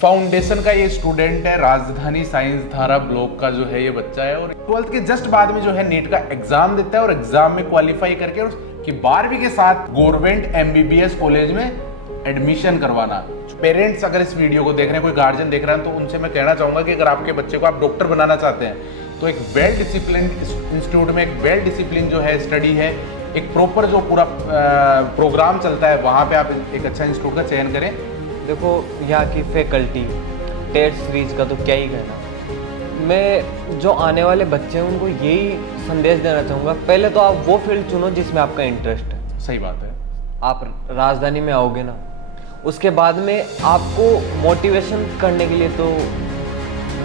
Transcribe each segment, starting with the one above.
Foundation का ये student है, राजधानी साइंस धारा ब्लॉक का जो है ये बच्चा है और 12th के जस्ट बाद में जो है नीट का एग्जाम देता है और एग्जाम में क्वालिफाई करके उसकी 12वीं के साथ गवर्नमेंट एमबीबीएस कॉलेज में एडमिशन करवाना। पेरेंट्स अगर इस वीडियो को देख रहे हैं, कोई गार्जियन देख रहा है, तो उनसे मैं कहना चाहूंगा कि अगर आपके बच्चे को आप डॉक्टर बनाना चाहते हैं तो एक वेल डिसिप्लिन इंस्टीट्यूट में एक वेल डिसिप्लिन जो है स्टडी है, एक प्रॉपर जो पूरा प्रोग्राम चलता है, वहाँ पे आप एक अच्छा इंस्टीट्यूट का चयन करें। देखो यहाँ की फैकल्टी, टेस्ट सीरीज का तो क्या ही कहना। मैं जो आने वाले बच्चे हैं उनको यही संदेश देना चाहूँगा, पहले तो आप वो फील्ड चुनो जिसमें आपका इंटरेस्ट है। सही बात है। आप राजधानी में आओगे ना, उसके बाद में आपको मोटिवेशन करने के लिए तो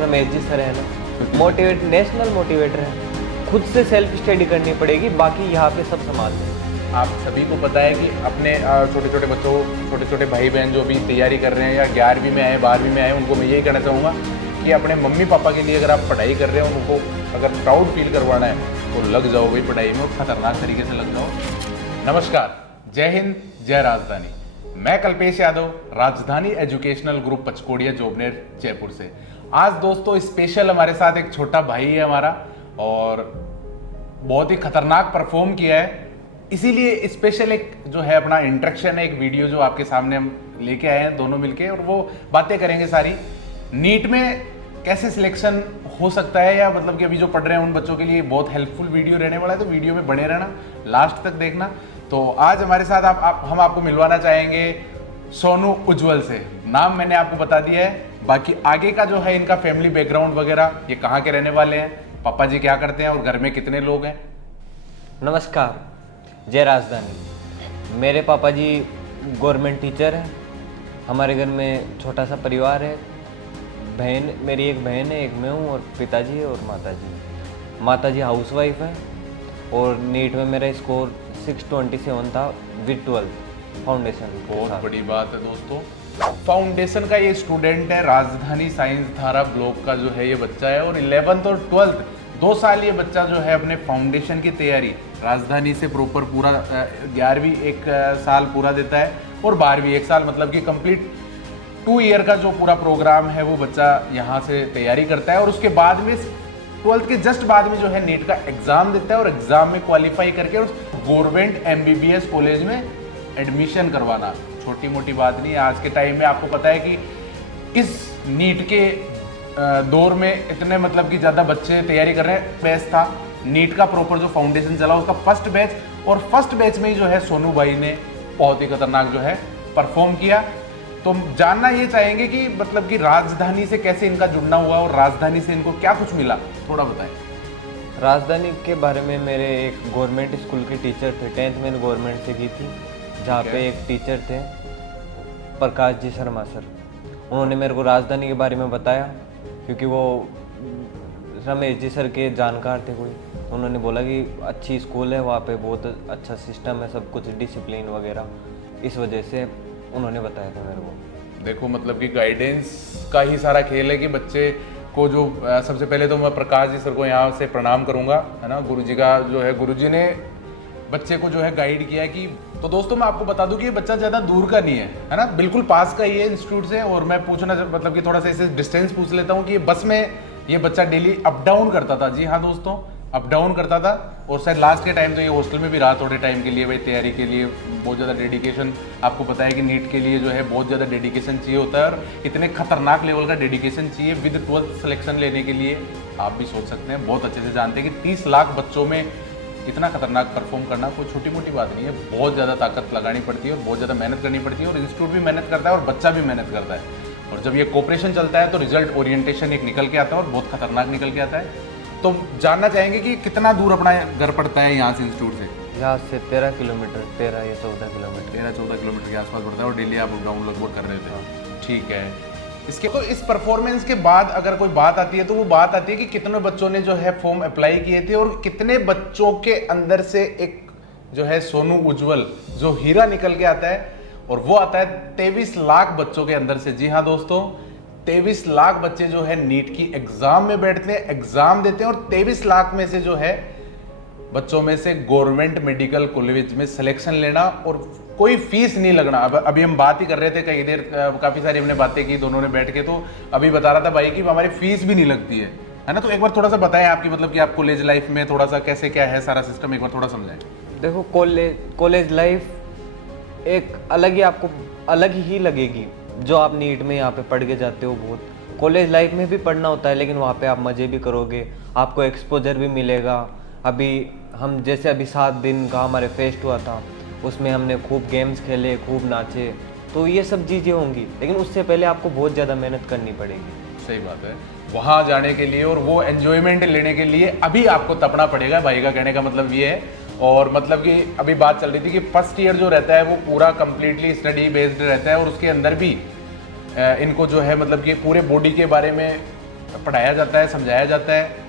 रमेश जी सर है ना, मोटिवेट नेशनल मोटिवेटर है। खुद से सेल्फ स्टडी करनी पड़ेगी, बाकी यहाँ पे सब संभाल लें। आप सभी को पता है कि अपने छोटे छोटे बच्चों, छोटे छोटे भाई बहन जो भी तैयारी कर रहे हैं या 11वीं में आए, 12वीं में आए, उनको मैं यही कहना चाहूँगा कि अपने मम्मी पापा के लिए अगर आप पढ़ाई कर रहे हैं, उनको अगर प्राउड फील करवाना है तो लग जाओ भाई पढ़ाई में, खतरनाक तरीके से लग जाओ। नमस्कार, जय हिंद, जय राजधानी। मैं कल्पेश यादव, राजधानी एजुकेशनल ग्रुप पचकोड़िया जोबनेर जयपुर से। आज दोस्तों स्पेशल हमारे साथ एक छोटा भाई है हमारा और बहुत ही खतरनाक परफॉर्म किया है, इसीलिए स्पेशल एक जो है अपना इंट्रोडक्शन है, एक वीडियो जो आपके सामने हम लेके आए हैं दोनों मिलके, और वो बातें करेंगे सारी नीट में कैसे सिलेक्शन हो सकता है, या मतलब कि अभी जो पढ़ रहे हैं उन बच्चों के लिए बहुत हेल्पफुल वीडियो रहने वाला है, तो वीडियो में बने रहना, लास्ट तक देखना। तो आज हमारे साथ हम आपको मिलवाना चाहेंगे सोनू उज्जवल से। नाम मैंने आपको बता दिया है, बाकी आगे का जो है इनका फैमिली बैकग्राउंड वगैरह, ये कहाँ के रहने वाले हैं, पापा जी क्या करते हैं और घर में कितने लोग हैं। नमस्कार, जय राजधानी। मेरे पापा जी गवर्नमेंट टीचर हैं। हमारे घर में छोटा सा परिवार है। मेरी एक बहन है, एक मैं हूँ, और पिताजी और माताजी हाउसवाइफ है। और नीट में मेरा स्कोर 627 था विद 12 फाउंडेशन। बहुत बड़ी बात है दोस्तों। फाउंडेशन का ये स्टूडेंट है, राजधानी साइंस धारा ब्लॉक का जो है ये बच्चा है और 11th और 12th 2 साल ये बच्चा जो है अपने फाउंडेशन की तैयारी राजधानी से प्रॉपर पूरा 11वीं एक साल पूरा देता है और 12वीं 1 साल, मतलब कि कंप्लीट 2 ईयर का जो पूरा प्रोग्राम है वो बच्चा यहाँ से तैयारी करता है और उसके बाद में 12th के जस्ट बाद में जो है नीट का एग्जाम देता है और एग्जाम में क्वालिफाई करके उस गवर्नमेंट एमबीबीएस कॉलेज में एडमिशन करवाना छोटी मोटी बात नहीं है। आज के टाइम में आपको पता है कि इस नीट के दौर में इतने मतलब कि ज़्यादा बच्चे तैयारी कर रहे हैं। बैच था नीट का प्रॉपर जो फाउंडेशन चला उसका फर्स्ट बैच, और फर्स्ट बैच में ही जो है सोनू भाई ने बहुत ही खतरनाक जो है परफॉर्म किया। तो जानना ये चाहेंगे कि मतलब कि राजधानी से कैसे इनका जुड़ना हुआ और राजधानी से इनको क्या कुछ मिला, थोड़ा बताएं। राजधानी के बारे में मेरे एक गवर्नमेंट स्कूल के टीचर थे, 10th मैंने गवर्नमेंट से की थी, जहाँ पे एक टीचर थे प्रकाश जी शर्मा सर। उन्होंने मेरे को राजधानी के बारे में बताया, क्योंकि वो रमेश जी सर के जानकार थे कोई। उन्होंने बोला कि अच्छी स्कूल है, वहाँ पे बहुत अच्छा सिस्टम है, सब कुछ डिसिप्लिन वगैरह, इस वजह से उन्होंने बताया था मेरे को। देखो मतलब कि गाइडेंस का ही सारा खेल है कि बच्चे को जो सबसे पहले तो मैं प्रकाश जी सर को यहाँ से प्रणाम करूँगा, है ना, गुरुजी का जो है, गुरुजी ने बच्चे को जो है गाइड किया कि। तो दोस्तों मैं आपको बता दूं कि ये बच्चा ज़्यादा दूर का नहीं है ना, बिल्कुल पास का ही है इंस्टीट्यूट से। और मैं पूछना मतलब कि थोड़ा सा इसे डिस्टेंस पूछ लेता हूँ कि ये बस में ये बच्चा डेली अप डाउन करता था। जी हाँ दोस्तों, अप डाउन करता था, और शायद लास्ट के टाइम तो ये हॉस्टल में भी रहा थोड़े टाइम के लिए। भाई तैयारी के लिए बहुत ज़्यादा डेडिकेशन, आपको पता है कि नीट के लिए जो है बहुत ज़्यादा डेडिकेशन चाहिए होता है, और इतने खतरनाक लेवल का डेडिकेशन चाहिए विद 12th सिलेक्शन लेने के लिए। आप भी सोच सकते हैं, बहुत अच्छे से जानते हैं कि 30 लाख बच्चों में इतना खतरनाक परफॉर्म करना कोई छोटी मोटी बात नहीं है। बहुत ज़्यादा ताकत लगानी पड़ती है और बहुत ज़्यादा मेहनत करनी पड़ती है, और इंस्टीट्यूट भी मेहनत करता है और बच्चा भी मेहनत करता है। और जब ये कोऑपरेशन चलता है तो रिजल्ट ओरिएंटेशन एक निकल के आता है और बहुत खतरनाक निकल के आता है। तो जानना चाहेंगे कि कितना दूर अपना घर पड़ता है यहाँ से इंस्टीट्यूट से। यहाँ से 13 किलोमीटर, 13 या 14 किलोमीटर, 13-14 किलोमीटर के आसपास पड़ता है, और डेली आप डाउन लगभग कर रहे थे। ठीक है। इसके तो इस परफॉर्मेंस के बाद अगर कोई बात आती है तो वो बात आती है कि कितने बच्चों ने जो है फॉर्म अप्लाई किए थे, और कितने बच्चों के अंदर से एक जो है सोनू उज्जवल जो हीरा निकल के आता है, और वो आता है 23 लाख बच्चों के अंदर से। जी हाँ दोस्तों, 23 लाख बच्चे जो है नीट की एग्जाम में बैठते हैं, एग्जाम देते हैं, और 23 लाख में से जो है बच्चों में से गवर्नमेंट मेडिकल कॉलेज में सिलेक्शन लेना और कोई फीस नहीं लगना। अब अभी हम बात ही कर रहे थे कई देर, काफ़ी सारी हमने बातें की दोनों ने बैठ के, तो अभी बता रहा था भाई कि हमारी फीस भी नहीं लगती है ना। तो एक बार थोड़ा सा बताएं आपकी मतलब कि आप कॉलेज लाइफ में थोड़ा सा कैसे क्या है सारा सिस्टम, एक बार थोड़ा समझाएं। देखो कॉलेज लाइफ एक अलग ही, आपको अलग ही लगेगी जो आप नीट में यहाँ पे पढ़ के जाते हो। बहुत कॉलेज लाइफ में भी पढ़ना होता है, लेकिन वहाँ पे आप मज़े भी करोगे, आपको एक्सपोजर भी मिलेगा। अभी हम जैसे अभी 7 दिन का हमारे फेस्ट हुआ था, उसमें हमने खूब गेम्स खेले, खूब नाचे, तो ये सब चीज़ें होंगी, लेकिन उससे पहले आपको बहुत ज़्यादा मेहनत करनी पड़ेगी। सही बात है। वहाँ जाने के लिए और वो एंजॉयमेंट लेने के लिए अभी आपको तपना पड़ेगा, भाई का कहने का मतलब ये है। और मतलब कि अभी बात चल रही थी कि फर्स्ट ईयर जो रहता है वो पूरा कंप्लीटली स्टडी बेस्ड रहता है, और उसके अंदर भी इनको जो है मतलब कि पूरे बॉडी के बारे में पढ़ाया जाता है, समझाया जाता है।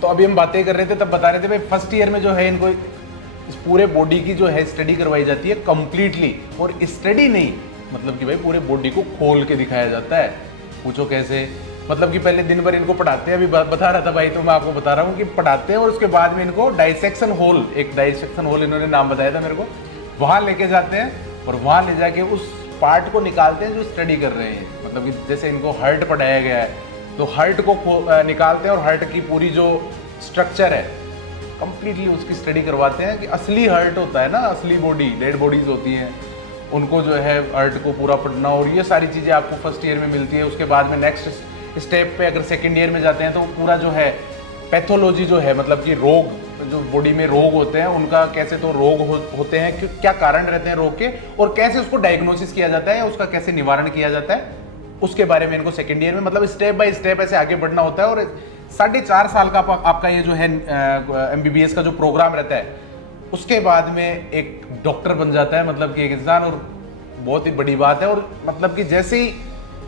तो अभी हम बातें कर रहे थे तब बता रहे थे भाई फर्स्ट ईयर में जो है इनको इस पूरे बॉडी की जो है स्टडी करवाई जाती है कंप्लीटली, और स्टडी नहीं मतलब कि भाई पूरे बॉडी को खोल के दिखाया जाता है। पूछो कैसे, मतलब कि पहले दिन भर इनको पढ़ाते हैं, अभी बता रहा था भाई, तो मैं आपको बता रहा हूँ कि पढ़ाते हैं और उसके बाद में इनको डाइसेक्शन हॉल, एक डाइसेक्शन हॉल इन्होंने नाम बताया था मेरे को, वहाँ लेके जाते हैं और वहाँ ले जाके उस पार्ट को निकालते हैं जो स्टडी कर रहे हैं। मतलब कि जैसे इनको हार्ट पढ़ाया गया है तो हार्ट को निकालते हैं और हार्ट की पूरी जो स्ट्रक्चर है कंप्लीटली उसकी स्टडी करवाते हैं कि असली हार्ट होता है ना, असली बॉडी, डेड बॉडीज होती हैं, उनको जो है हार्ट को पूरा पढ़ना, और ये सारी चीज़ें आपको फर्स्ट ईयर में मिलती है। उसके बाद में नेक्स्ट स्टेप पे अगर सेकेंड ईयर में जाते हैं तो पूरा जो है पैथोलॉजी जो है, मतलब कि रोग, जो बॉडी में रोग होते हैं उनका कैसे तो रोग होते हैं, क्या कारण रहते हैं रोग के, और कैसे उसको डायग्नोसिस किया जाता है या उसका कैसे निवारण किया जाता है, उसके बारे में इनको सेकेंड ईयर में मतलब स्टेप बाय स्टेप ऐसे आगे बढ़ना होता है। और 4.5 साल का आपका ये जो है MBBS का जो प्रोग्राम रहता है, उसके बाद में एक डॉक्टर बन जाता है मतलब कि एक इंसान, और बहुत ही बड़ी बात है। और मतलब कि जैसे ही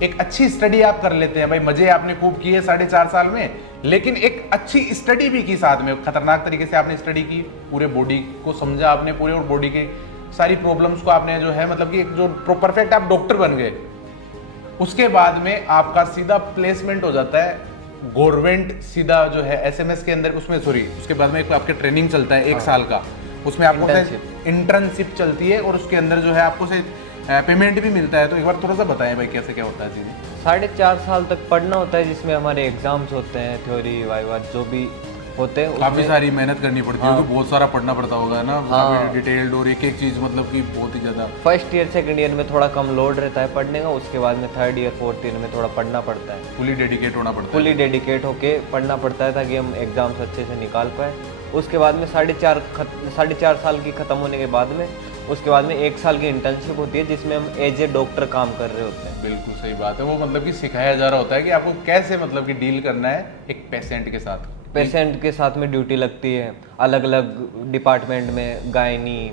एक अच्छी स्टडी आप कर लेते हैं भाई, मजे आपने खूब किए 4.5 साल में, लेकिन एक अच्छी स्टडी भी की साथ में, खतरनाक तरीके से आपने स्टडी की, पूरे बॉडी को समझा आपने पूरे, और बॉडी के सारी प्रॉब्लम्स को आपने जो है मतलब कि एक जो परफेक्ट आप डॉक्टर बन गए। उसके बाद में आपका सीधा प्लेसमेंट हो जाता है गवर्नमेंट, सीधा जो है SMS के अंदर, उसमें सॉरी उसके बाद में एक आपके ट्रेनिंग चलता है 1 साल का, उसमें आपको इंटर्नशिप चलती है और उसके अंदर जो है आपको से पेमेंट भी मिलता है। तो एक बार थोड़ा सा बताएं भाई कैसे क्या होता है चीज़ें। 4.5 साल तक पढ़ना होता है, जिसमें हमारे एग्जाम्स होते हैं, थ्योरी वाइवा जो भी होते हैं, काफ़ी सारी मेहनत करनी पड़ती है, तो बहुत सारा पढ़ना पड़ता होगा ना, काफ़ी डिटेल्ड, और एक चीज़ मतलब कि बहुत ही ज़्यादा। फर्स्ट ईयर सेकंड ईयर में थोड़ा कम लोड रहता है पढ़ने का, उसके बाद में थर्ड ईयर फोर्थ ईयर में थोड़ा पढ़ना पड़ता है, फुली डेडिकेट होना पड़ता है, फुली डेडिकेट होके पढ़ना पड़ता है ताकि हम एग्जाम्स अच्छे से निकाल पाए। उसके बाद में 4.5 साल की ख़त्म होने के बाद में उसके बाद में 1 साल की इंटर्नशिप होती है, जिसमें हम एज ए डॉक्टर काम कर रहे होते हैं। बिल्कुल सही बात है। वो मतलब कि सिखाया जा रहा होता है कि आपको कैसे मतलब कि डील करना है एक पेशेंट के साथ। पेशेंट के साथ में ड्यूटी लगती है अलग अलग डिपार्टमेंट में, गायनी,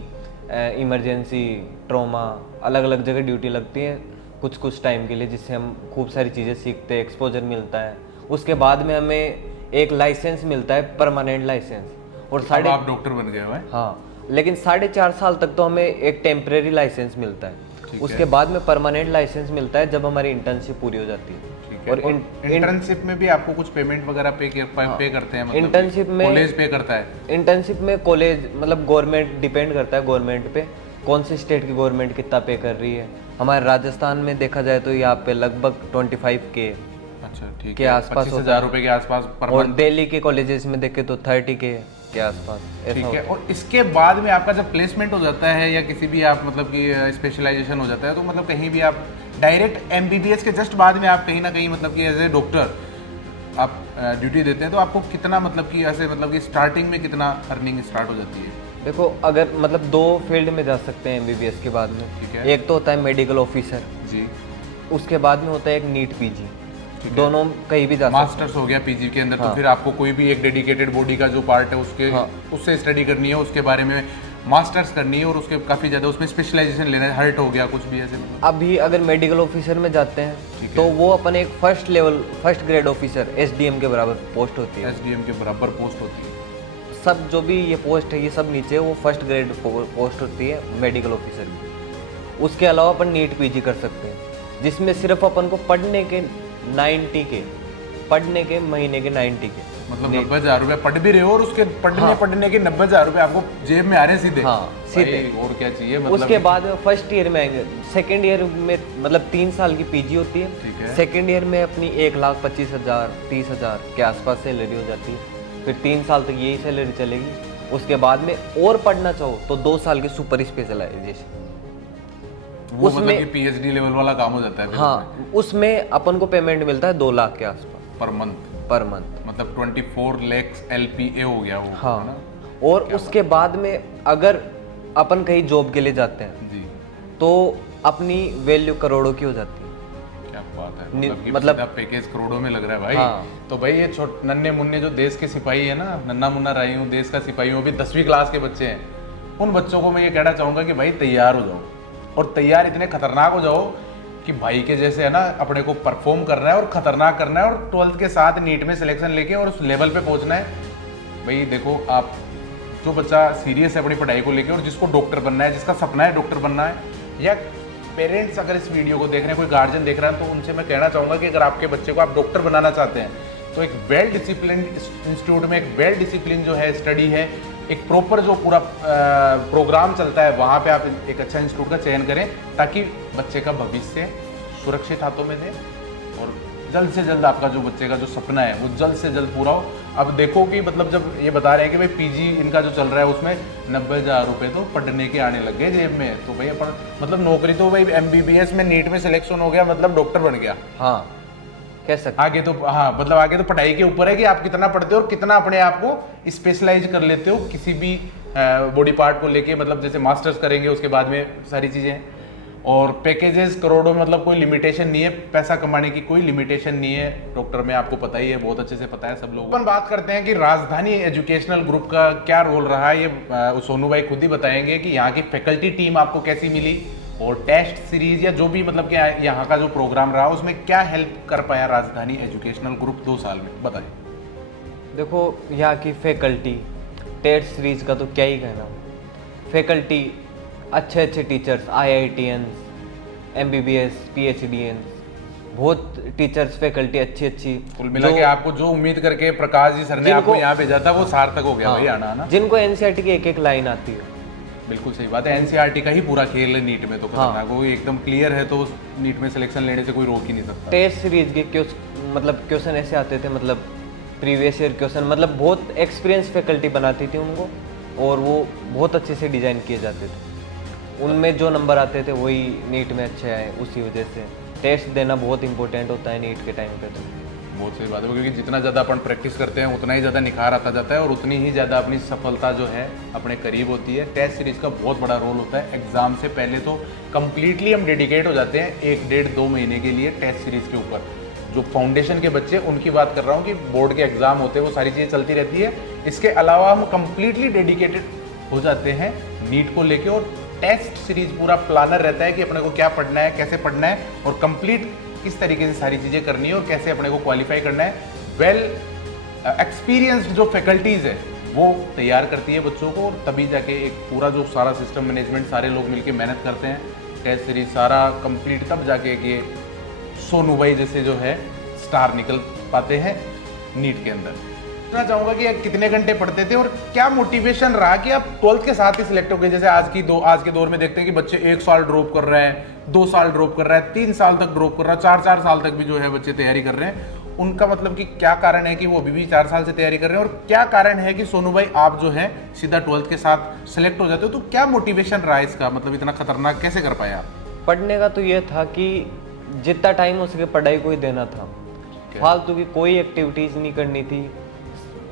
इमरजेंसी, ट्रॉमा, अलग अलग जगह ड्यूटी लगती है कुछ टाइम के लिए, जिससे हम खूब सारी चीज़ें सीखते हैं, एक्सपोजर मिलता है। उसके बाद में हमें एक लाइसेंस मिलता है, परमानेंट लाइसेंस। और आप डॉक्टर बन गए हैं? हाँ, लेकिन 4.5 साल तक तो हमें एक टेम्परेरी लाइसेंस मिलता है, उसके बाद में परमानेंट लाइसेंस मिलता है जब हमारी इंटर्नशिप पूरी हो जाती है। और इंटर्नशिप में भी आपको कुछ पेमेंट वगैरह पे करते हैं? मतलब इंटर्नशिप में कॉलेज पे करता है? इंटर्नशिप में कॉलेज मतलब गवर्नमेंट डिपेंड करता है, गवर्नमेंट पे, कौन सी स्टेट की गवर्नमेंट कितना पे कर रही है। हमारे राजस्थान में देखा जाए तो यहाँ पे लगभग 25K के आसपास, 25,000 रुपए के आसपास, और दिल्ली के कॉलेजेस में देखे तो 30K के आसपास। ठीक है। और इसके बाद में आपका जब प्लेसमेंट हो जाता है या किसी भी आप मतलब कि स्पेशलाइजेशन हो जाता है, तो मतलब कहीं भी आप डायरेक्ट MBBS के जस्ट बाद में आप कहीं ना कहीं मतलब कि एज ए डॉक्टर आप ड्यूटी देते हैं, तो आपको कितना मतलब कि ऐसे मतलब कि स्टार्टिंग में कितना अर्निंग स्टार्ट हो जाती है? देखो, अगर मतलब 2 फील्ड में जा सकते हैं MBBS के बाद में। ठीक है। एक तो होता है मेडिकल ऑफिसर जी, उसके बाद में होता है एक नीट PG, दोनों कहीं भी जा सकते हैं। मास्टर्स हो गया PG के अंदर, तो फिर आपको कोई भी एक डेडिकेटेड बॉडी का जो पार्ट है उसके उससे स्टडी करनी है, उसके बारे में मास्टर्स करनी है, और उसके काफ़ी ज़्यादा उसमें स्पेशलाइजेशन लेना है, हर्ट हो गया कुछ भी ऐसे। अभी अगर मेडिकल ऑफिसर में जाते हैं तो वो अपन एक फर्स्ट ग्रेड ऑफिसर SDM के बराबर पोस्ट होती है। SDM के बराबर पोस्ट होती है। सब जो भी ये पोस्ट है, ये सब नीचे वो फर्स्ट ग्रेड पोस्ट होती है मेडिकल ऑफिसर की। उसके अलावा अपन नीट PG कर सकते हैं, जिसमें सिर्फ अपन को पढ़ने के 90K पढ़ने के महीने के 90 के। मतलब 90,000 रुपये पढ़ भी रहे हो और उसके पढ़ने के 90,000 रुपये आपको जेब में आ रहे हैं सीधे। हाँ सीधे। भाई, और क्या चाहिए मतलब। उसके बाद फर्स्ट ईयर में आएंगे, सेकेंड ईयर में मतलब 3 साल की पीजी होती ठीक है। है। सेकेंड ईयर में अपनी 1,25,000 30,000 के आसपास सैलरी हो जाती है। फिर 3 साल तक यही सैलरी चलेगी। उसके बाद में और पढ़ना चाहो तो 2 साल की सुपर स्पेशलाइजेशन, वो मतलब कि पीएचडी लेवल वाला काम हो जाता है फिर हाँ उसमें अपन को पेमेंट मिलता है 2 लाख के आसपास पर मंथ। मतलब 24 lakhs LPA हो गया वो, हाँ है ना? और उसके बाद में अगर अपन कहीं जॉब के लिए जाते हैं जी, तो अपनी वैल्यू करोड़ों की हो जाती है। क्या बात है। मतलब मतलब पैकेज करोड़ों में लग रहा है भाई। हाँ। तो भाई ये नन्हे मुन्ने जो देश के सिपाही है ना, नन्ना मुन्ना राई हूँ देश का सिपाही हूँ, अभी 10वीं क्लास के बच्चे हैं, उन बच्चों को मैं ये कहना चाहूँगा कि भाई तैयार हो जाओ, और तैयार इतने खतरनाक हो जाओ कि भाई के जैसे है ना अपने को परफॉर्म करना है और खतरनाक करना है, और 12th के साथ नीट में सिलेक्शन लेके और उस लेवल पे पहुंचना है। भाई देखो, आप जो बच्चा सीरियस है अपनी पढ़ाई को लेके और जिसको डॉक्टर बनना है, जिसका सपना है डॉक्टर बनना है, या पेरेंट्स अगर इस वीडियो को देख रहे हैं, कोई गार्जियन देख रहा है, तो उनसे मैं कहना चाहूँगा कि अगर आपके बच्चे को आप डॉक्टर बनाना चाहते हैं तो एक वेल डिसिप्लिन इंस्टीट्यूट में एक वेल डिसिप्लिन जो है स्टडी है, एक प्रॉपर जो पूरा प्रोग्राम चलता है, वहाँ पे आप एक अच्छा इंस्टीट्यूट का चयन करें ताकि बच्चे का भविष्य सुरक्षित हाथों में दें और जल्द से जल्द आपका जो बच्चे का जो सपना है वो जल्द से जल्द पूरा हो। अब देखो कि मतलब जब ये बता रहे हैं कि भाई पीजी इनका जो चल रहा है उसमें 90,000 रुपये तो पढ़ने के आने लग गए जेब में, तो भाई मतलब नौकरी तो भाई MBBS में नीट में सिलेक्शन हो गया, मतलब डॉक्टर बन गया। हाँ कह सकते। आगे तो हाँ, मतलब आगे तो पढ़ाई के ऊपर है कि आप कितना पढ़ते हो और कितना अपने आप को स्पेशलाइज कर लेते हो किसी भी बॉडी पार्ट को लेके, मतलब जैसे मास्टर्स करेंगे उसके बाद में सारी चीज़ें, और पैकेजेस करोड़ों, मतलब कोई लिमिटेशन नहीं है, पैसा कमाने की कोई लिमिटेशन नहीं है डॉक्टर में, आपको पता ही है, बहुत अच्छे से पता है सब लोगों को। अपन बात करते हैं कि राजधानी एजुकेशनल ग्रुप का क्या रोल रहा है, ये सोनू भाई खुद ही बताएंगे कि यहाँ की फैकल्टी टीम आपको कैसी मिली और टेस्ट सीरीज या जो भी मतलब कि यहाँ का जो प्रोग्राम रहा उसमें क्या हेल्प कर पाया राजधानी एजुकेशनल ग्रुप 2 साल में, बताइए। देखो यहाँ की फैकल्टी, टेस्ट सीरीज का तो क्या ही कहना, फैकल्टी अच्छे अच्छे टीचर्स, IITians, MBBS, PhDians, बहुत टीचर्स फैकल्टी अच्छी अच्छी। कुल मिला के आपको जो उम्मीद करके प्रकाश जी सर ने आपको यहाँ भेजा था वो सार्थक हो गया। हाँ, भाई आना ना, जिनको NCERT की एक एक लाइन आती है। बिल्कुल सही बात है, NCERT का ही पूरा खेल है नीट में, तो खतरनाक वो एकदम क्लियर है, तो नीट में सिलेक्शन लेने से कोई रोक ही नहीं सकता। टेस्ट सीरीज के मतलब क्वेश्चन ऐसे आते थे, मतलब प्रीवियस ईयर क्वेश्चन, मतलब बहुत एक्सपीरियंस फैकल्टी बनाती थी उनको, और वो बहुत अच्छे से डिजाइन किए जाते थे। उनमें जो नंबर आते थे वही नीट में अच्छे आए, उसी वजह से टेस्ट देना बहुत इंपॉर्टेंट होता है नीट के टाइम पे। तो बहुत सही बात है, क्योंकि जितना ज़्यादा अपन प्रैक्टिस करते हैं उतना ही ज़्यादा निखार आता जाता है और उतनी ही ज़्यादा अपनी सफलता जो है अपने करीब होती है। टेस्ट सीरीज़ का बहुत बड़ा रोल होता है। एग्ज़ाम से पहले तो कम्प्लीटली हम डेडिकेट हो जाते हैं 1 डेढ़ 2 महीने के लिए टेस्ट सीरीज़ के ऊपर। जो फाउंडेशन के बच्चे उनकी बात कर रहा हूँ कि बोर्ड के एग्ज़ाम होते हैं, वो सारी चीज़ें चलती रहती है। इसके अलावा हम कम्प्लीटली डेडिकेटेड हो जाते हैं नीट को लेके, और टेस्ट सीरीज पूरा प्लानर रहता है कि अपने को क्या पढ़ना है, कैसे पढ़ना है और कंप्लीट किस तरीके से सारी चीज़ें करनी है और कैसे अपने को क्वालिफाई करना है। वेल एक्सपीरियंस्ड जो फैकल्टीज़ है वो तैयार करती है बच्चों को, और तभी जाके एक पूरा जो सारा सिस्टम मैनेजमेंट सारे लोग मिलकर मेहनत करते हैं, टेस्ट सीरीज सारा कंप्लीट, तब जाके ये सोनू भाई जैसे जो है स्टार निकल पाते हैं नीट के अंदर। मैं चाहूँगा कि कितने घंटे पढ़ते थे और क्या मोटिवेशन रहा कि आप 12th के साथ ही सिलेक्ट हो गए। जैसे आज के दौर में देखते हैं कि बच्चे 1 साल ड्रॉप कर रहे हैं, 2 साल ड्रॉप कर रहा है, 3 साल तक ड्रॉप कर रहा है, 4 साल तक भी जो है बच्चे तैयारी कर रहे हैं। उनका मतलब कि क्या कारण है कि वो अभी भी 4 साल से तैयारी कर रहे हैं, और क्या कारण है कि सोनू भाई आप जो है सीधा 12th के साथ सिलेक्ट हो जाते हो, तो क्या मोटिवेशन रहा इसका, मतलब इतना खतरनाक कैसे कर पाया आप? पढ़ने का तो ये था कि जितना टाइम हो सके पढ़ाई को ही देना था, फालतू की कोई एक्टिविटीज़ नहीं करनी थी।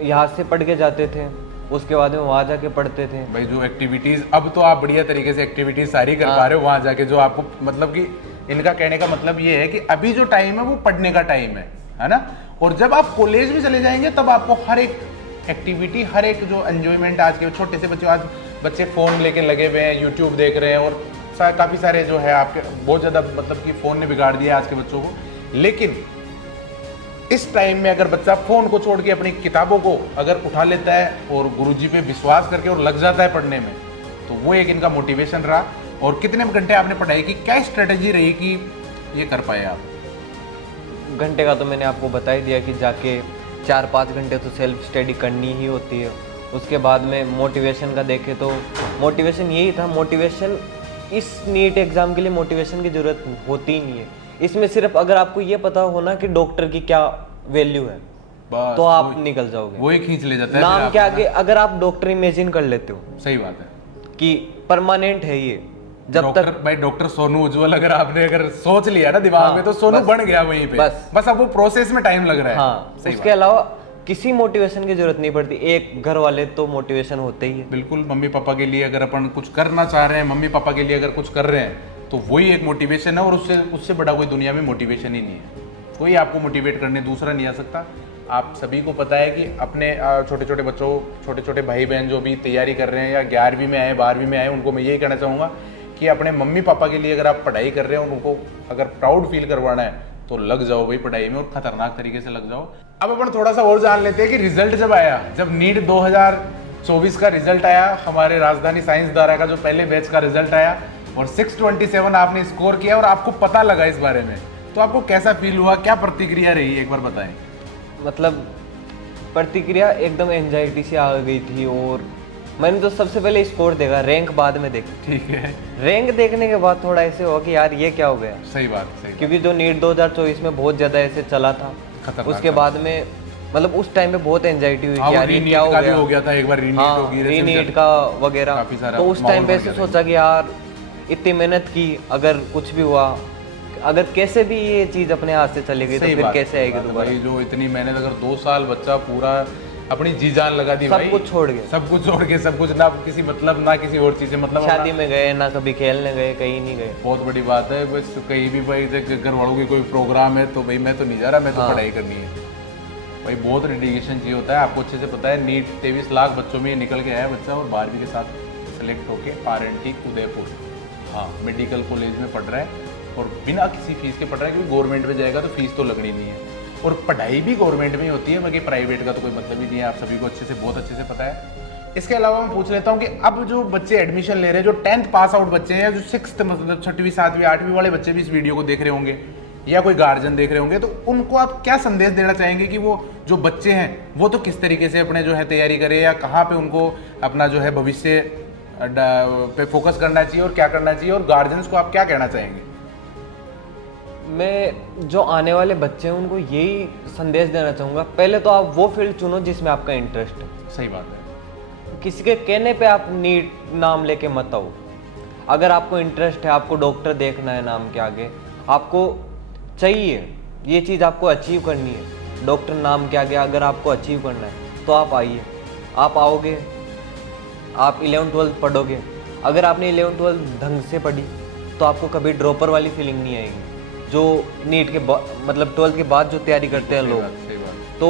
यहाँ से पढ़ के जाते थे, उसके बाद में वहाँ जाके पढ़ते थे। भाई जो एक्टिविटीज़, अब तो आप बढ़िया तरीके से एक्टिविटीज़ सारी कर पा रहे हो वहाँ जाके, जो आपको मतलब कि इनका कहने का मतलब ये है कि अभी जो टाइम है वो पढ़ने का टाइम है ना, और जब आप कॉलेज में चले जाएंगे तब आपको हर एक एक्टिविटी, हर एक जो एंजॉयमेंट, आज के छोटे से बच्चे, आज बच्चे फ़ोन लेके लगे हुए हैं, यूट्यूब देख रहे हैं, और काफ़ी सारे जो है आपके बहुत ज़्यादा मतलब कि फ़ोन ने बिगाड़ दिया आज के बच्चों को। लेकिन इस टाइम में अगर बच्चा फ़ोन को छोड़ के अपनी किताबों को अगर उठा लेता है और गुरुजी पे विश्वास करके और लग जाता है पढ़ने में, तो वो एक इनका मोटिवेशन रहा। और कितने घंटे आपने पढ़ाई की, क्या स्ट्रेटेजी रही कि ये कर पाए आप? घंटे का तो मैंने आपको बता ही दिया कि जाके 4-5 घंटे तो सेल्फ स्टडी करनी ही होती है। उसके बाद में मोटिवेशन का देखें तो मोटिवेशन यही था, मोटिवेशन इस नीट एग्ज़ाम के लिए मोटिवेशन की ज़रूरत होती ही नहीं है। इसमें सिर्फ अगर आपको ये पता हो ना कि डॉक्टर की क्या वैल्यू है बस तो आप निकल जाओगे। वही खींच ले जाता है नाम फिर के आपका। आगे अगर आप डॉक्टर इमेजिन कर लेते हो सही बात है। कि परमानेंट है ये, जब डॉक्टर तक भाई डॉक्टर सोनू उज्जवल अगर सोच लिया ना दिमाग हाँ, में तो सोनू बस, बन गया वहीं पे। बस अब वो प्रोसेस में टाइम लग रहा है। हाँ, सही उसके अलावा किसी मोटिवेशन की जरूरत नहीं पड़ती। एक घर वाले तो मोटिवेशन होते ही है। बिल्कुल, मम्मी पापा के लिए अगर अपन कुछ करना चाह रहे हैं, मम्मी पापा के लिए अगर कुछ कर रहे हैं तो वही एक मोटिवेशन है, और उससे उससे बड़ा कोई दुनिया में मोटिवेशन ही नहीं है। कोई आपको मोटिवेट करने दूसरा नहीं आ सकता। आप सभी को पता है कि अपने छोटे छोटे बच्चों, छोटे छोटे भाई बहन जो भी तैयारी कर रहे हैं या 11वीं में आए, 12वीं में आए, उनको मैं यही कहना चाहूँगा कि अपने मम्मी पापा के लिए अगर आप पढ़ाई कर रहे हो, उनको अगर प्राउड फील करवाना है तो लग जाओ भाई पढ़ाई में, और खतरनाक तरीके से लग जाओ। अब अपन थोड़ा सा और जान लेते हैं कि रिजल्ट जब आया, जब नीट 2024 का रिजल्ट आया, हमारे राजधानी साइंस द्वारा का जो पहले बैच का रिजल्ट आया और 627 आपने स्कोर किया और आपको पता लगा इस बारे में, तो आपको कैसा फील हुआ, क्या प्रतिक्रिया रही, एक बार बताएं। मतलब प्रतिक्रिया एकदम एंजाइटी से आ गई थी। और मैंने तो सबसे पहले स्कोर देखा, रैंक बाद में देखा। ठीक है, रैंक देखने के बाद थोड़ा ऐसे हुआ कि यार ये क्या हो गया। सही बात, सही बात। क्योंकि जो नीट 2024 में बहुत ज़्यादा ऐसे चला था, खतरनाक उसके था। बाद में मतलब उस टाइम पे बहुत एंजाइटी हुई हाँ, कि वो यार ये रीनीट क्या हो का भी गया। हो गया था एक बार, रीनीट हाँ, होगी, रीनीट का वगैरह। काफी सारा तो उस माहौल टाइम पे बन ऐसे गया था। सोचा कि यार इतनी मेहनत की, अगर कुछ भी हुआ, अगर कैसे भी ये चीज़ अपने हाथ से चली गई तो सही फिर बात, कैसे सही आएगी बात है दोबारा। भाई। जो इतनी मेहनत, अगर 2 साल बच्चा पूरा अपनी जी जान लगा दी सब भाई, कुछ छोड़ के, सब कुछ छोड़ के, सब कुछ ना किसी मतलब ना किसी और चीज से मतलब, शादी में गए ना, कभी खेलने गए, कहीं नहीं गए। बहुत बड़ी बात है। बस कहीं भी भाई घर वालों की कोई प्रोग्राम है तो भाई मैं तो नहीं जा रहा, मैं तो हाँ। पढ़ाई करनी है भाई। बहुत डेडिकेशन चाहिए होता है, आपको अच्छे से पता है। नीट 23 लाख बच्चों में निकल के आया बच्चा, और 12वीं के साथ सेलेक्ट होके RNT उदयपुर, हाँ, मेडिकल कॉलेज में पढ़ रहा है, और बिना किसी फीस के पढ़ रहा है, क्योंकि गवर्नमेंट में जाएगा तो फीस तो लगनी नहीं है, और पढ़ाई भी गवर्नमेंट में ही होती है, बाकी प्राइवेट का तो कोई मतलब ही नहीं है। आप सभी को अच्छे से, बहुत अच्छे से पता है। इसके अलावा मैं पूछ लेता हूँ कि अब जो बच्चे एडमिशन ले रहे हैं, जो 10th पास आउट बच्चे हैं, जो 6th मतलब 6वीं 7वीं 8वीं वाले बच्चे भी इस वीडियो को देख रहे होंगे, या कोई गार्जियन देख रहे होंगे, तो उनको आप क्या संदेश देना चाहेंगे कि वो जो बच्चे हैं वो तो किस तरीके से अपने जो है तैयारी करें, या कहाँ पे उनको अपना जो है भविष्य पे फोकस करना चाहिए और क्या करना चाहिए, और गार्जियंस को आप क्या कहना चाहेंगे? मैं जो आने वाले बच्चे हैं उनको यही संदेश देना चाहूँगा, पहले तो आप वो फील्ड चुनो जिसमें आपका इंटरेस्ट है। सही बात है। किसी के कहने पे आप नीट नाम लेके मत आओ। अगर आपको इंटरेस्ट है, आपको डॉक्टर देखना है नाम के आगे, आपको चाहिए ये चीज़, आपको अचीव करनी है डॉक्टर नाम के आगे, अगर आपको अचीव करना है तो आप आइए। आप आओगे, आप 11th-12th पढ़ोगे। अगर आपने 11th-12th ढंग से पढ़ी तो आपको कभी ड्रॉपर वाली फीलिंग नहीं आएगी। जो नीट के मतलब 12th के बाद जो तैयारी करते हैं लोग, सही बात। तो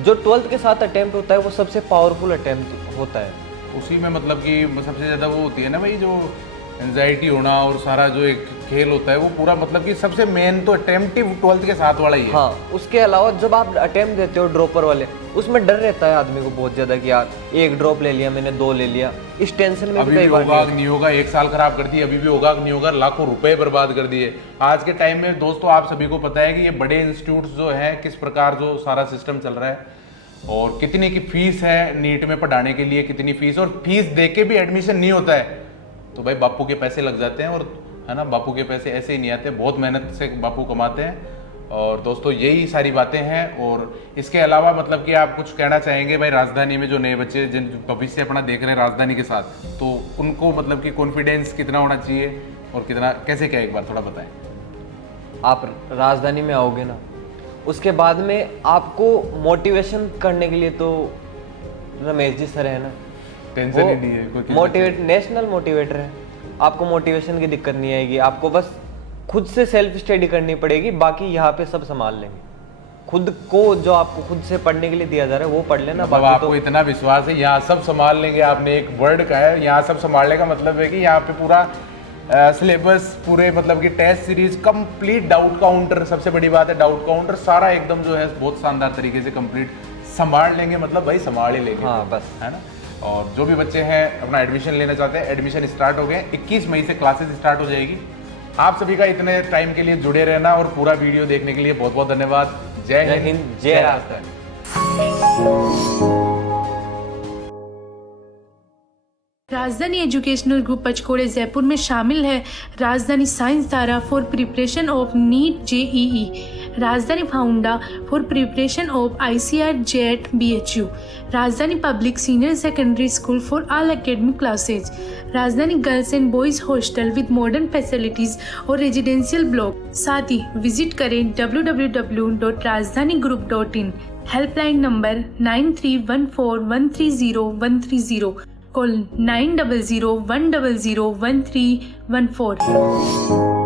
जो 12th के साथ अटेम्प्ट होता है वो सबसे पावरफुल अटेम्प्ट होता है। उसी में मतलब कि सबसे ज़्यादा वो होती है ना भाई, जो एंजाइटी होना और सारा जो एक खेल होता है वो पूरा, मतलब कि सबसे मेन तो अटेम्प्टिव 12th के साथ वाला ही है। हाँ, उसके अलावा जब आप अटेम्प्ट देते हो ड्रॉपर वाले, उसमें डर रहता है आदमी को बहुत ज़्यादा कि यार एक ड्रॉप ले लिया मैंने, 2 ले लिया, इस टेंशन में अभी भी होगा नहीं होगा, 1 साल खराब कर दिए, अभी भी होगा नहीं होगा, लाखों रुपए बर्बाद कर दिए। आज के टाइम में दोस्तों आप सभी को पता है कि ये बड़े इंस्टीट्यूट्स जो हैं, किस प्रकार जो सारा सिस्टम चल रहा है, और कितने की फीस है नीट में पढ़ाने के लिए, कितनी फीस, और फीस दे के भी एडमिशन नहीं होता है तो भाई बापू के पैसे लग जाते हैं, और है ना, बापू के पैसे ऐसे ही नहीं आते, बहुत मेहनत से बापू कमाते हैं। और दोस्तों यही सारी बातें हैं। और इसके अलावा मतलब कि आप कुछ कहना चाहेंगे भाई राजधानी में जो नए बच्चे जिन भविष्य अपना देख रहे हैं राजधानी के साथ, तो उनको मतलब कि कॉन्फिडेंस कितना होना चाहिए और कितना कैसे, क्या एक बार थोड़ा बताएं। आप राजधानी में आओगे ना, उसके बाद में आपको मोटिवेशन करने के लिए तो रमेश जी सर है ना, टेंशन ही नहीं है कोई, मोटिवेट नेशनल मोटिवेटर है। आपको मोटिवेशन की दिक्कत नहीं आएगी, आपको बस खुद से सेल्फ स्टडी करनी पड़ेगी, बाकी यहाँ पे सब संभाल लेंगे। खुद को जो आपको खुद से पढ़ने के लिए दिया जा रहा है वो पढ़ लेना। मतलब बाकी आपको तो इतना विश्वास है यहाँ सब संभाल लेंगे, आपने एक वर्ड का है, यहाँ सब संभालने का मतलब है कि यहाँ पे पूरा सिलेबस, पूरे मतलब कि test series complete, doubt counter, सबसे बड़ी बात है डाउट काउंटर, सारा एकदम जो है बहुत शानदार तरीके से कंप्लीट संभाल लेंगे, मतलब भाई संभाल ही लेंगे। हाँ बस, है ना। और जो भी बच्चे हैं अपना एडमिशन लेना चाहते हैं, एडमिशन स्टार्ट हो गए, 21 मई से क्लासेस स्टार्ट हो जाएगी, आप सभी का इतने टाइम के लिए जुड़े रहना और पूरा वीडियो देखने के लिए बहुत बहुत धन्यवाद। जय हिंद, जय राजधानी। राजधानी एजुकेशनल ग्रुप पंचकोड़े जयपुर में शामिल है राजधानी साइंस धारा for preparation of NEET JEE, Rajdhani foundation for preparation of ICR JET BHU, Rajdhani public senior secondary school for all academic classes, Rajdhani girls and boys hostel with modern facilities और रेजिडेंशियल ब्लॉक। साथ ही visit करें www.rajdanigroup.in। Helpline number 9314130130, call 9001001314।